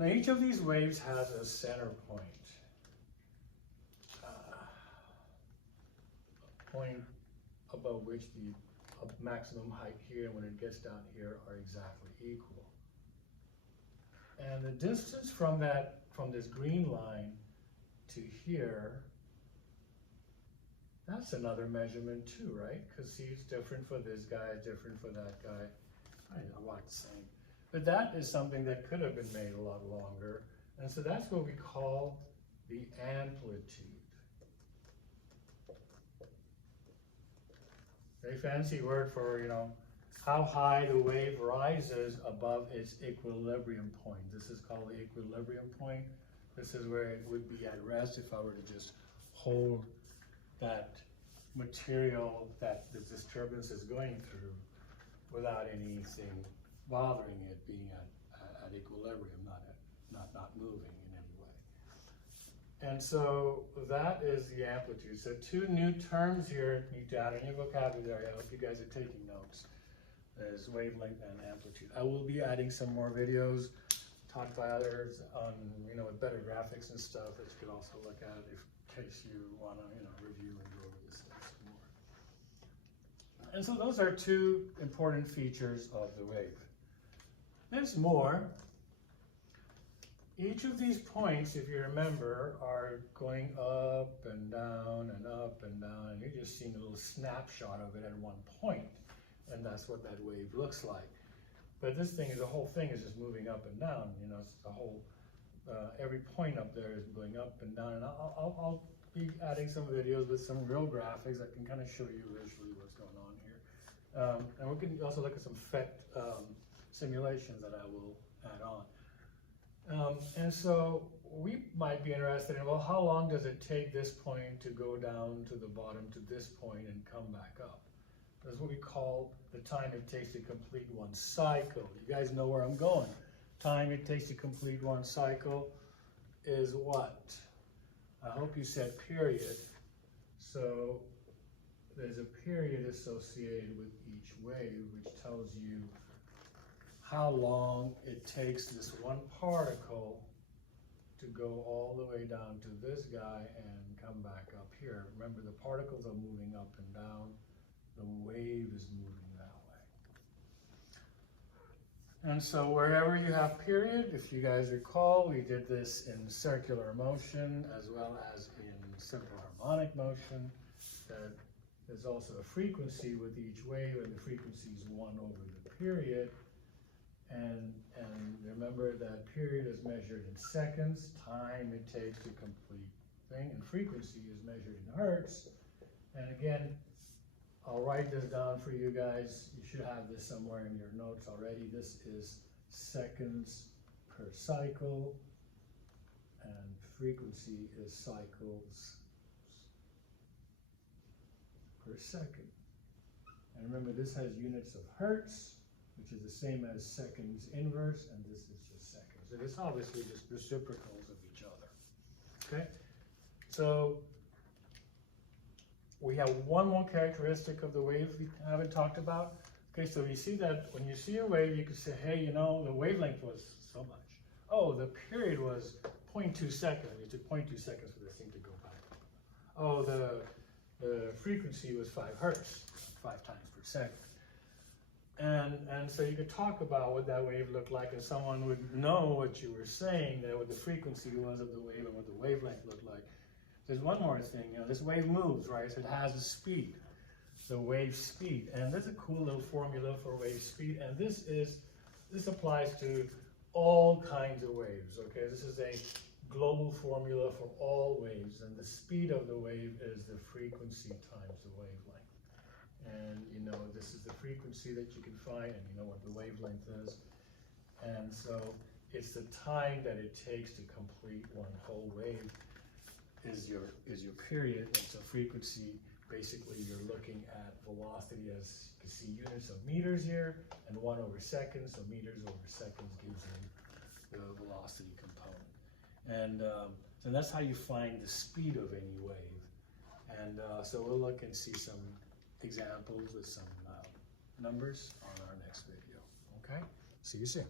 Now each of these waves has a center point. A point above which the maximum height here and when it gets down here are exactly equal. And the distance from this green line to here, that's another measurement too, right? Because see, it's different for this guy, different for that guy. I want the same. But that is something that could have been made a lot longer. And so that's what we call the amplitude. Very fancy word for, how high the wave rises above its equilibrium point. This is called the equilibrium point. This is where it would be at rest if I were to just hold that material that the disturbance is going through without anything bothering it, being at equilibrium, not moving in any way. And so that is the amplitude. So two new terms here you need to add in your vocabulary. I hope you guys are taking notes. There's wavelength and amplitude. I will be adding some more videos taught by others on, with better graphics and stuff that you could also look at in case you want to, review and go over this stuff some more. And so those are two important features of the wave. There's more. Each of these points, if you remember, are going up and down and up and down, and you're just seeing a little snapshot of it at one point, and that's what that wave looks like. But this thing, the whole thing is just moving up and down. It's the whole, every point up there is going up and down. And I'll be adding some videos with some real graphics that can kind of show you visually what's going on here. And we can also look at some PhET simulations that I will add on. And so we might be interested in, well, how long does it take this point to go down to the bottom to this point and come back up? That's what we call the time it takes to complete one cycle. You guys know where I'm going. Time it takes to complete one cycle is what? I hope you said period. So there's a period associated with each wave, which tells you how long it takes this one particle to go all the way down to this guy and come back up here. Remember, the particles are moving up and down. The wave is moving that way. And so wherever you have period, if you guys recall, we did this in circular motion as well as in simple harmonic motion. That there's also a frequency with each wave, and the frequency is 1 over the period. And remember that period is measured in seconds, time it takes to complete thing, and frequency is measured in hertz. And again, I'll write this down for you guys. You should have this somewhere in your notes already. This is seconds per cycle, and frequency is cycles per second. And remember, this has units of hertz, which is the same as seconds inverse, and this is just seconds. And it's obviously just reciprocals of each other. Okay? So we have one more characteristic of the wave we haven't talked about. Okay, so you see that when you see a wave, you can say, hey, the wavelength was so much. Oh, the period was 0.2 seconds. It took 0.2 seconds for this thing to go back. Oh, the frequency was 5 hertz, 5 times per second. And so you could talk about what that wave looked like, and someone would know what you were saying, that what the frequency was of the wave and what the wavelength looked like. There's one more thing, this wave moves, right? So it has a speed, the wave speed. And there's a cool little formula for wave speed, and this applies to all kinds of waves, okay? This is a global formula for all waves, and the speed of the wave is the frequency times the wavelength. And this is the frequency that you can find, and you know what the wavelength is. And so it's the time that it takes to complete one whole wave is your period. And so frequency, basically you're looking at velocity as you can see units of meters here, and 1 over seconds, so meters over seconds gives you the velocity component. And so that's how you find the speed of any wave. And so we'll look and see some examples with some numbers on our next video. Okay? See you soon.